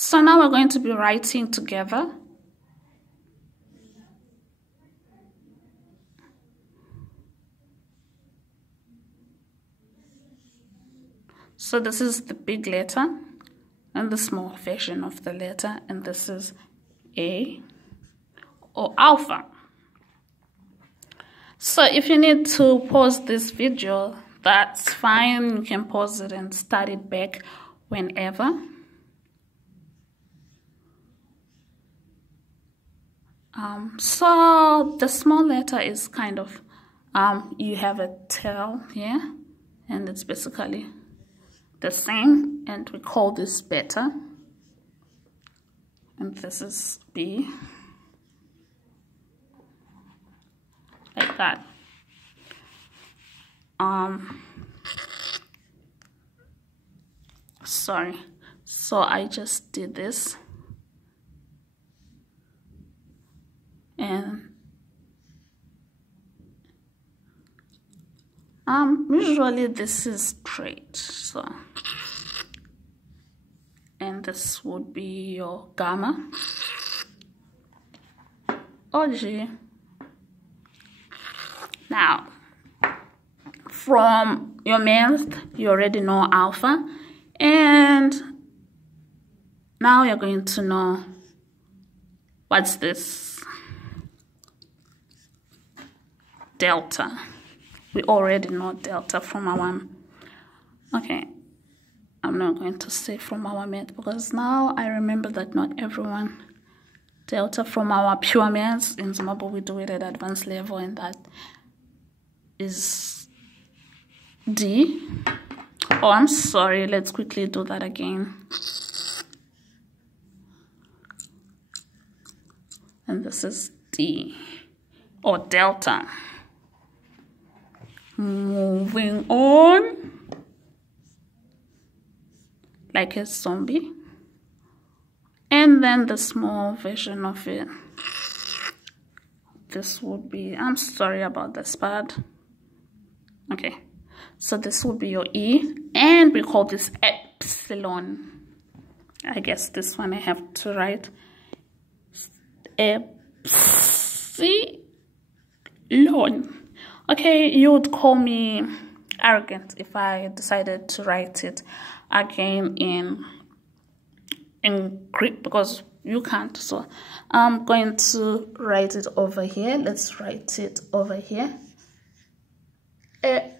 So now we're going to be writing together. So this is the big letter and the small version of the letter, and this is A or alpha. So if you need to pause this video, that's fine. You can pause it and start it back whenever. So the small letter is kind of, you have a tail here, and it's basically the same, and we call this beta, and this is B, like that. Sorry, so I just did this, and usually this is straight, so, and this would be your gamma or G. Now, from your math, you already know alpha, and now you're going to know what's this? Delta. We already know delta from our, okay, I'm not going to say from our math because now I remember that not everyone, delta from our pure maths in Zimbabwe, we do it at advanced level, and that is D. Oh, I'm sorry, let's quickly do that again. And this is D or delta. Moving on like a zombie, and then the small version of it, this would be, I'm sorry about this part, okay, so this would be your E, and we call this epsilon. I guess this one I have to write epsilon. Okay, you would call me arrogant if I decided to write it again in Greek, because you can't. So I'm going to write it over here. Let's write it over here. Epsilon.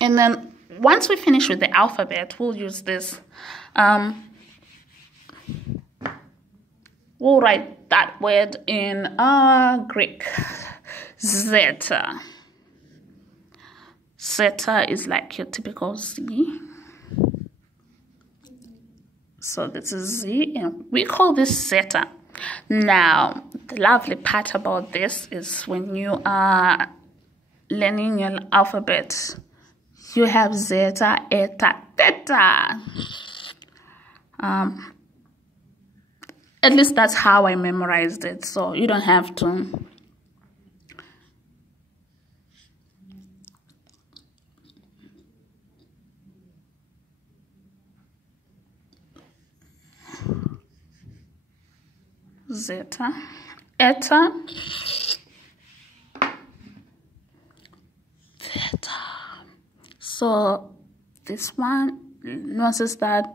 And then once we finish with the alphabet, we'll use this. We'll write that word in Greek. Zeta. Zeta is like your typical Z. So this is Z, and we call this zeta. Now, the lovely part about this is when you are learning your alphabet, you have zeta, eta, theta. At least that's how I memorized it, so you don't have to. Zeta, eta, theta. So this one, notice that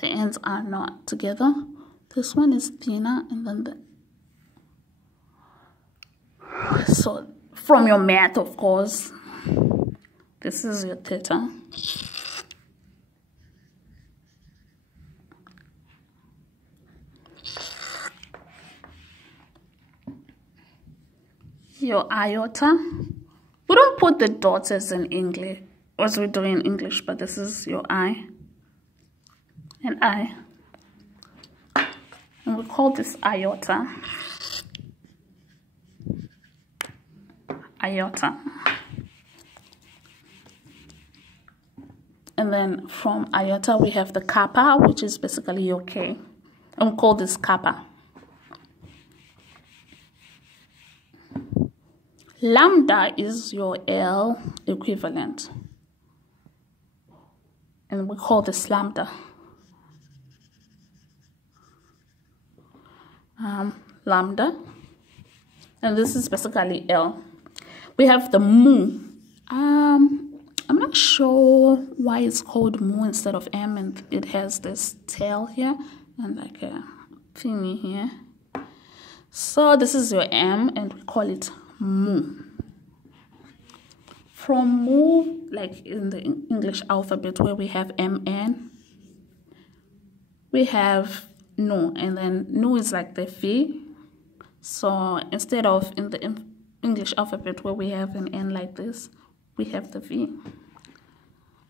the ends are not together. This one is thinner, and then so from your math, of course, this is your theta. Your iota. We don't put the dots as in English, as we do in English, but this is your I and I. And we call this iota. Iota. And then from iota we have the kappa, which is basically your K. And we call this kappa. Lambda is your L equivalent. and we call this lambda. Lambda, and this is basically L. We have the mu. I'm not sure why it's called mu instead of M, and it has this tail here and like a thingy here. So this is your M, and we call it mu. From mu, like in the English alphabet where we have MN, we have no, and then no is like the V. So instead of in the English alphabet where we have an N like this, we have the V.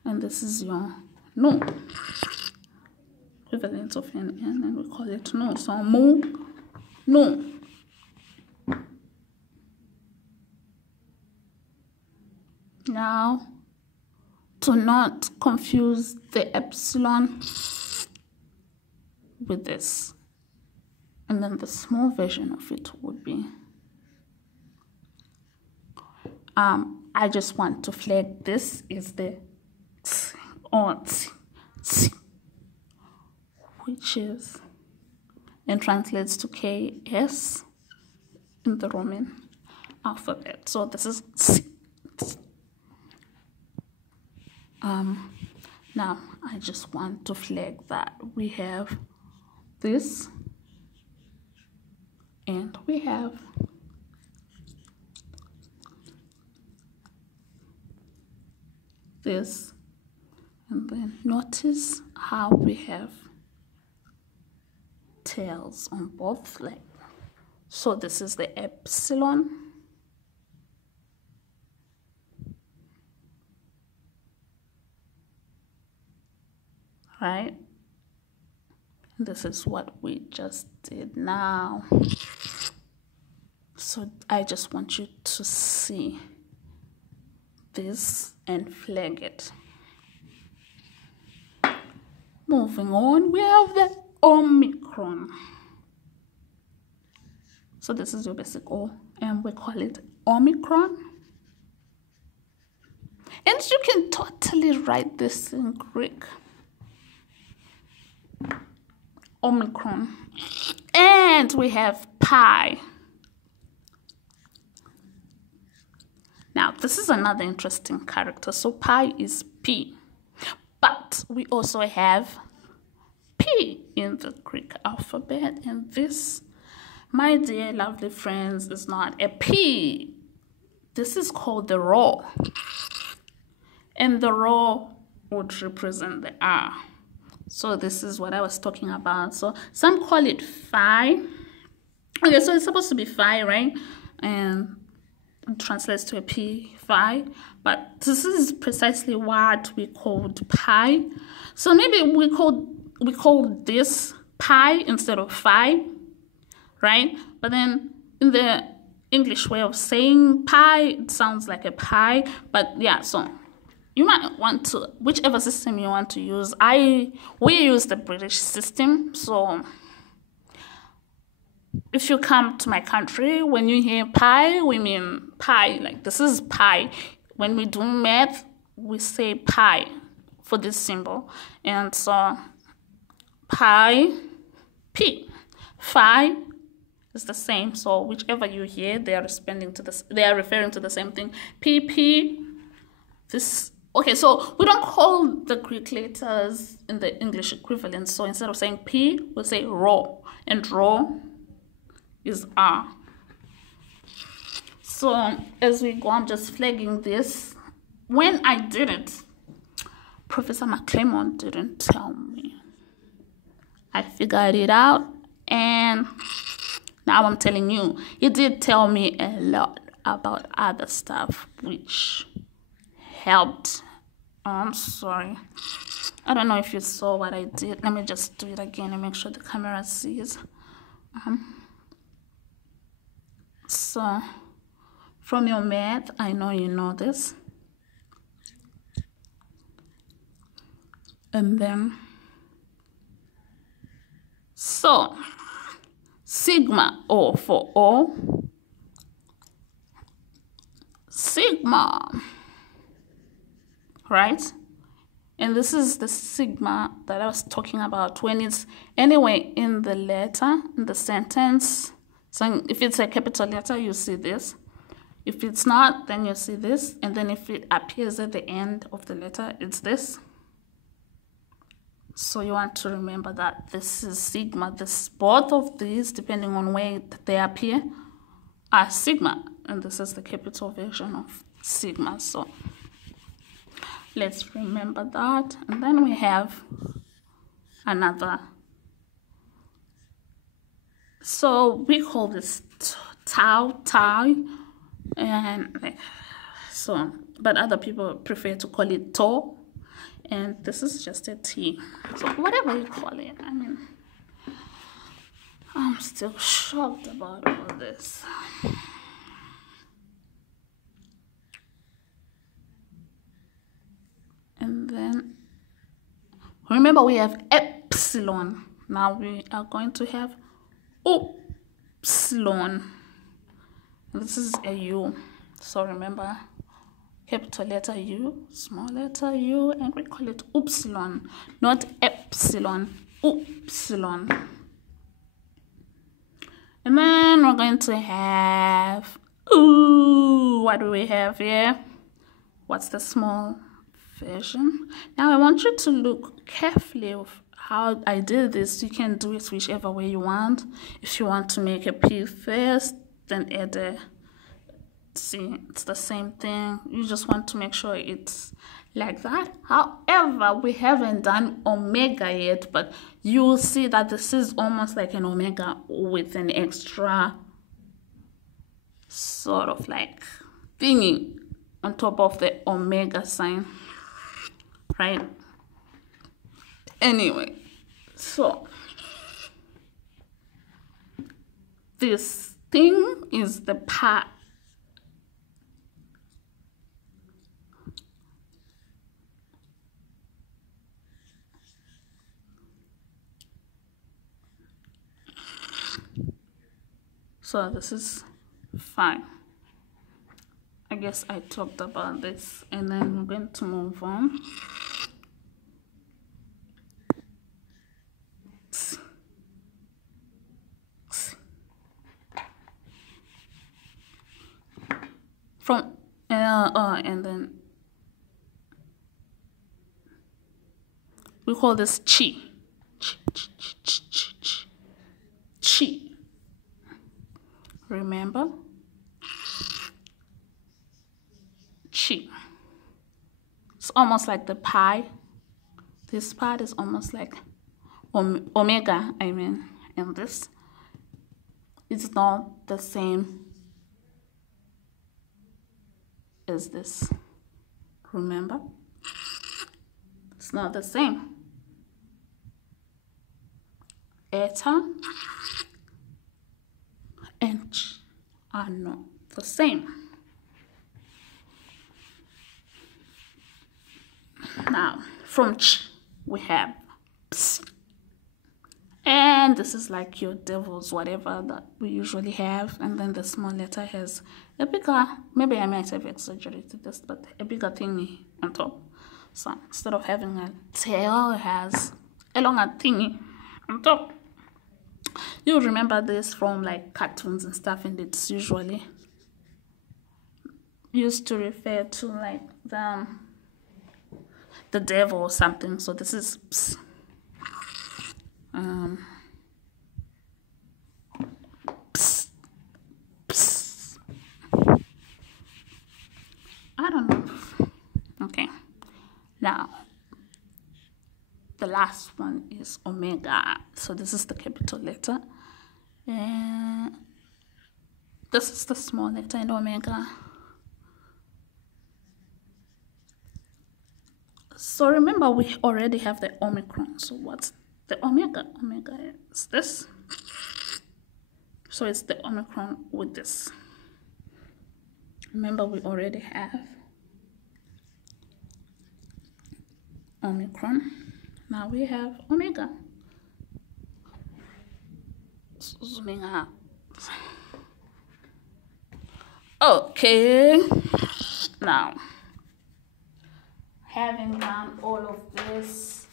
And this is your no, equivalent of an N, and we call it no. So mu, no. Now, to not confuse the epsilon with this, and then the small version of it would be, I just want to flag this is the t or t, which is and translates to KS in the Roman alphabet. So this is t. Now I just want to flag that we have this and we have this, and then notice how we have tails on both legs. So this is the epsilon, right? This is what we just did now. So I just want you to see this and flag it. Moving on, we have the Omicron. So this is your basic O, and we call it Omicron. And you can totally write this in Greek. Omicron. And we have pi. Now, this is another interesting character. So pi is P. But we also have P in the Greek alphabet. And this, my dear lovely friends, is not a P. This is called the rho. And the rho would represent the R. So this is what I was talking about. So some call it phi. Okay, so it's supposed to be phi, right? And it translates to a P, phi. But this is precisely what we called pi. So maybe we call this pi instead of phi, right? But then in the English way of saying pi, it sounds like a pie. But yeah, so you might want to, whichever system you want to use. We use the British system. So if you come to my country, when you hear pi, we mean pi. Like this is pi. When we do math, we say pi for this symbol. And so pi, P, phi is the same. So whichever you hear, they are referring to the same thing. P, this. Okay, so we don't call the Greek letters in the English equivalent. So instead of saying P, we'll say rho, and rho is R. So as we go, I'm just flagging this. When I did it, Professor McClellan didn't tell me. I figured it out, and now I'm telling you. He did tell me a lot about other stuff, which helped. I'm sorry. I don't know if you saw what I did. Let me just do it again and make sure the camera sees. So from your math, I know you know this. And then, so sigma O for O, sigma, right? And this is the sigma that I was talking about when it's anywhere in the letter, in the sentence. So if it's a capital letter, you see this. If it's not, then you see this. And then if it appears at the end of the letter, it's this. So you want to remember that this is sigma. Both of these, depending on where they appear, are sigma. And this is the capital version of sigma. So let's remember that. And then we have another. So we call this tau, and so, but other people prefer to call it to. And this is just a T. So whatever you call it, I mean, I'm still shocked about all this. And then, remember we have epsilon. Now we are going to have upsilon. This is a U. So remember, capital letter U, small letter U, and we call it upsilon, not epsilon, upsilon. And then we're going to have, what do we have here? What's the small version? Now I want you to look carefully of how I did this. You can do it whichever way you want. If you want to make a P first, then add a C. It's the same thing. You just want to make sure it's like that. However, we haven't done omega yet, but you will see that this is almost like an omega with an extra sort of like thingy on top of the omega sign, right? Anyway, so this thing is the part. So this is fine. I guess I talked about this, and then we're going to move on. From and then we call this chi. Chi. Remember? Chi. It's almost like the pi. This part is almost like omega, I mean, and this is not the same as this. Remember? It's not the same. Eta and ch are not the same. Now, from ch, we have ps. And this is like your devils, whatever that we usually have. And then the small letter has a bigger, maybe I might have exaggerated this, but a bigger thingy on top. So instead of having a tail, it has a longer thingy on top. You remember this from like cartoons and stuff, and it's usually used to refer to like the devil or something. So this is ps. Ps. Ps. I don't know. Okay. Now, the last one is omega. So this is the capital letter. And this is the small letter in omega. So remember, we already have the omicron. So what's the omega? Omega is this. So it's the omicron with this. Remember, we already have omicron. Now we have omega. Zooming out. Okay. Now, having done all of this,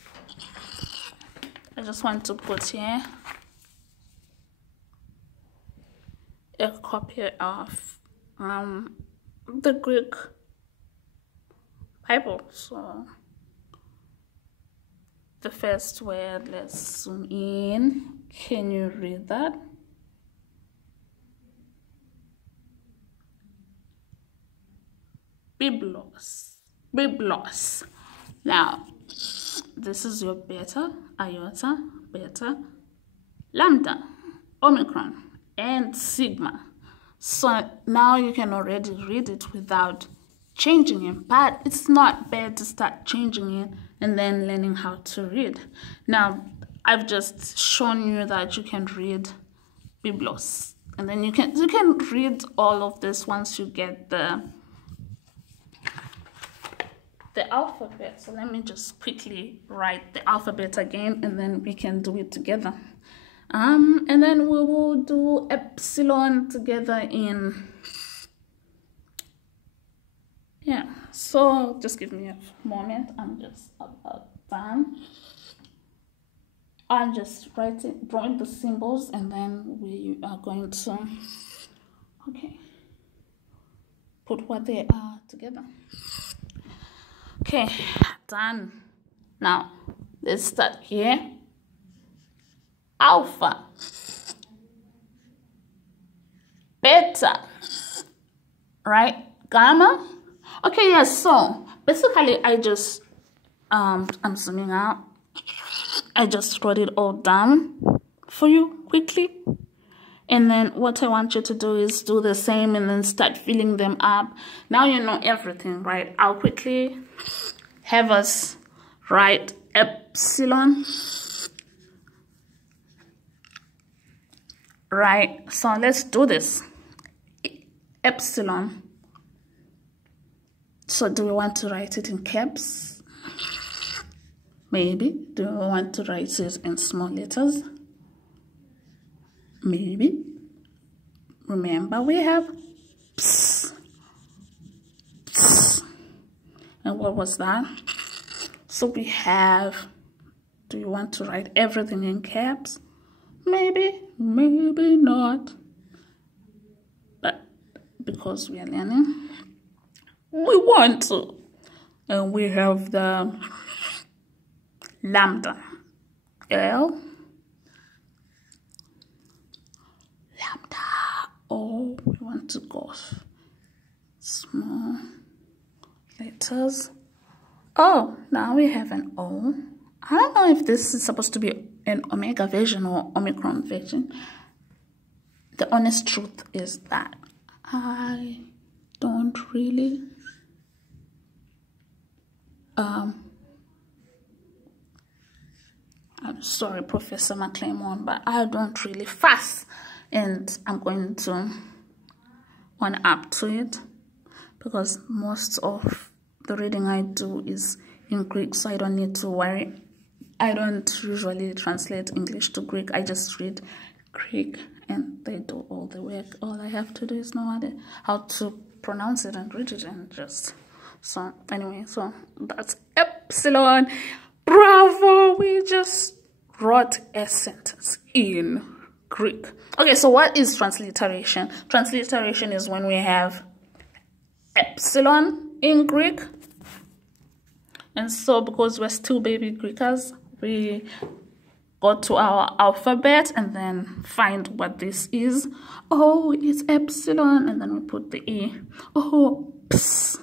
I just want to put here a copy of the Greek Bible. So the first word, let's zoom in. Can you read that? Biblos. Biblos. Now, this is your beta, iota, beta, lambda, omicron, and sigma. So now you can already read it without changing it, but it's not bad to start changing it and then learning how to read. Now, I've just shown you that you can read Biblos, and then you can read all of this once you get the alphabet. So let me just quickly write the alphabet again, and then we can do it together. And then we will do epsilon together in, yeah, so just give me a moment. I'm just about done. I'm just drawing the symbols, and then we are going to, okay, put what they are together. Okay, done. Now, let's start here. Alpha, beta, right? Gamma. Okay, yes, so basically I just, I'm zooming out. I just wrote it all down for you quickly. And then what I want you to do is do the same and then start filling them up. Now you know everything, right? I'll quickly have us write epsilon. Right, so let's do this. Epsilon. So do we want to write it in caps? Maybe. Do we want to write it in small letters? Maybe. Remember, we have ps. Ps. And what was that? So we have, do you want to write everything in caps? Maybe, maybe not. But because we are learning, we want to. And we have the lambda. L. Lambda. Oh, we want to go small letters. Oh, now we have an O. I don't know if this is supposed to be an omega version or omicron version. The honest truth is that I don't really I'm sorry, Professor McClellan, but I don't really fuss, and I'm going to one up to it because most of the reading I do is in Greek, so I don't need to worry. I don't usually translate English to Greek. I just read Greek and they do all the work. All I have to do is know how to pronounce it and read it, and just, so anyway, so that's epsilon. Bravo, we just wrote a sentence in Greek. Okay, so what is transliteration? Transliteration is when we have epsilon in Greek. And so because we're still baby Greekers, we go to our alphabet and then find what this is. Oh, it's epsilon, and then we put the E. Oh, ps.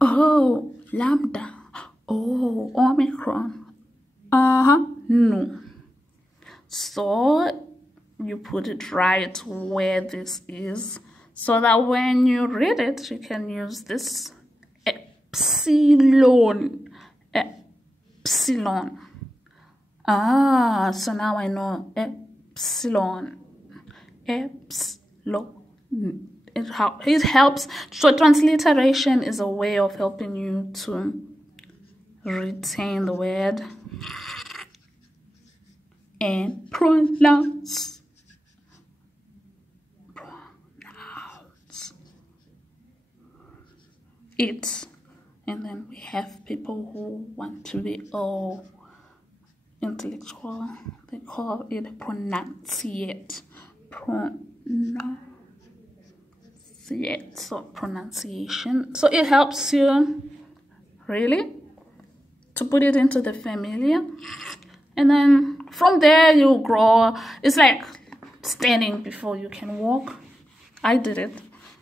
Oh, lambda. Oh, omicron. No. So you put it right where this is, so that when you read it, you can use this epsilon. Epsilon. So now I know epsilon. Epsilon. It helps. So transliteration is a way of helping you to retain the word and pronounce it. And then we have people who want to be all intellectual. They call it pronunciate. So pronunciation. So it helps you really to put it into the familiar. And then from there you grow. It's like standing before you can walk. I did it.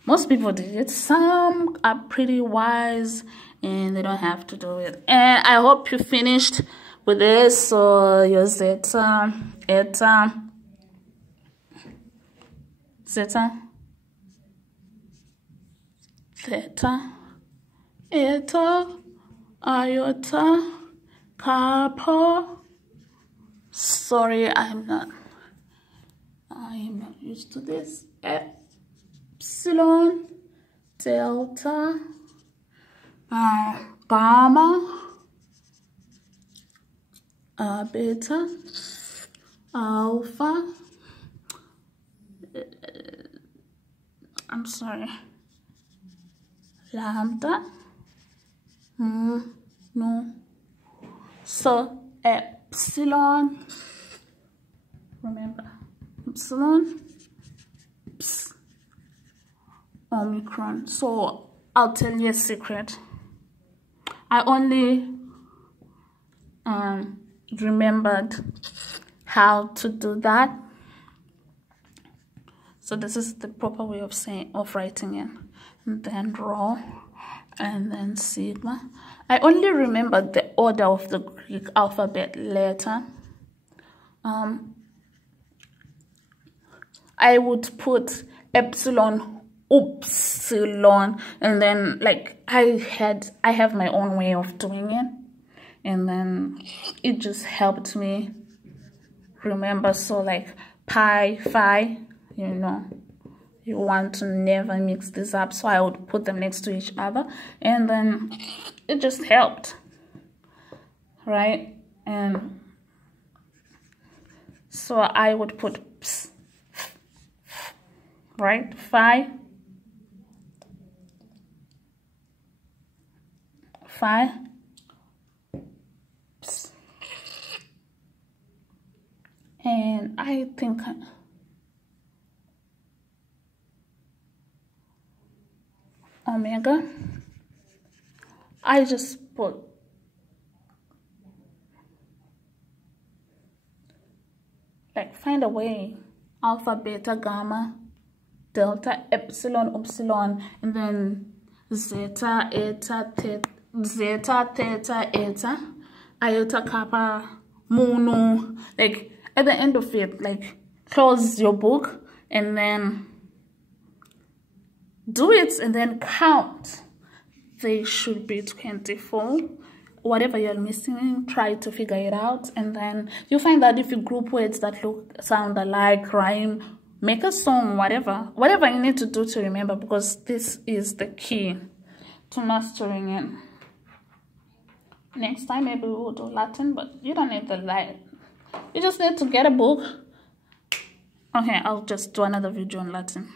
Most people did it. Some are pretty wise and they don't have to do it. And I hope you finished with this. So your zeta, eta, zeta, theta, eta, iota, kappa. Sorry, I'm not used to this. Epsilon, delta, gamma, beta, alpha. I'm sorry. Lambda. No. So epsilon. Remember, epsilon, omicron. So I'll tell you a secret. I only remembered how to do that. So this is the proper way of writing it. And then rho, and then sigma. I only remembered the order of the Greek alphabet letter. I would put epsilon, upsilon, and then like I have my own way of doing it, and then it just helped me remember. So like pi, phi, you know, you want to never mix this up, so I would put them next to each other, and then it just helped, right? And so I would put ps, right, phi, ps. And I think omega, I just put like find a way, alpha, beta, gamma, delta, epsilon, upsilon, and then zeta, eta, theta, eta, iota, kappa, mono. Like at the end of it, like close your book and then do it and then count. They should be 24. Whatever you're missing, try to figure it out, and then you find that if you group words that sound alike, rhyme, make a song, whatever you need to do to remember, because this is the key to mastering it. Next time maybe we'll do Latin, but you don't need the light. You just need to get a book. Okay, I'll just do another video on Latin.